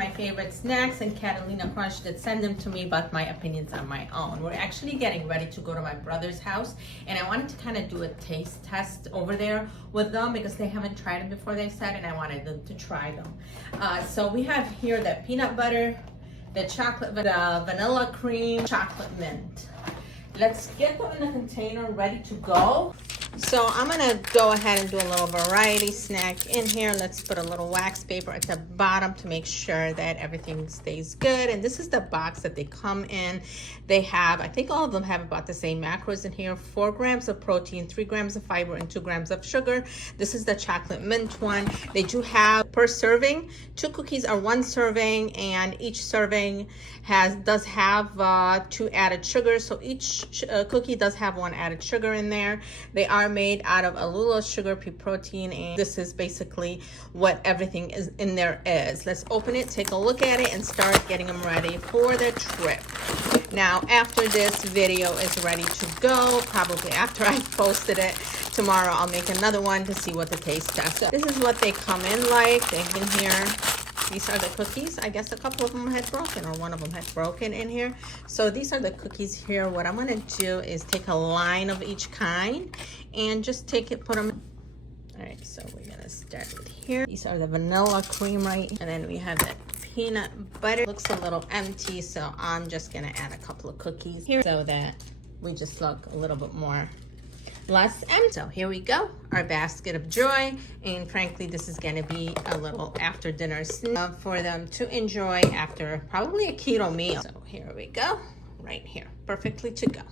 my favorite snacks, and Catalina Crunch did send them to me, but my opinions are my own. We're actually getting ready to go to my brother's house, and I wanted to kind of do a taste test over there with them because they haven't tried it before, they said, and I wanted them to try them. So we have here the peanut butter, the chocolate, the vanilla cream, chocolate mint. Let's get them in the container ready to go. So I'm gonna go ahead and do a little variety snack in here. Let's put a little wax paper at the bottom to make sure that everything stays good. And this is the box that they come in. They have, I think all of them have about the same macros in here: 4 grams of protein, 3 grams of fiber, and 2 grams of sugar. This is the chocolate mint one. They do have per serving, 2 cookies are 1 serving, and each serving does have 2 added sugars. So each cookie does have 1 added sugar in there. They are made out of allulose sugar, pea protein, and this is basically what everything is in there is. Let's open it, take a look at it, and start getting them ready for the trip. Now, after this video is ready to go, probably after I posted it, tomorrow I'll make another one to see what the taste test. So this is what they come in like. They've been here. These are the cookies. I guess a couple of them had broken, or one of them had broken in here. So these are the cookies here. What I'm gonna do is take a line of each kind and just take it, put them. All right, so we're gonna start with here. These are the vanilla cream, right? And then we have that peanut butter. Looks a little empty, so I'm just gonna add a couple of cookies here so that we just look a little bit more less empty. So here we go, our basket of joy. And frankly, this is gonna be a little after dinner snack for them to enjoy after probably a keto meal. So here we go, right here, perfectly to go.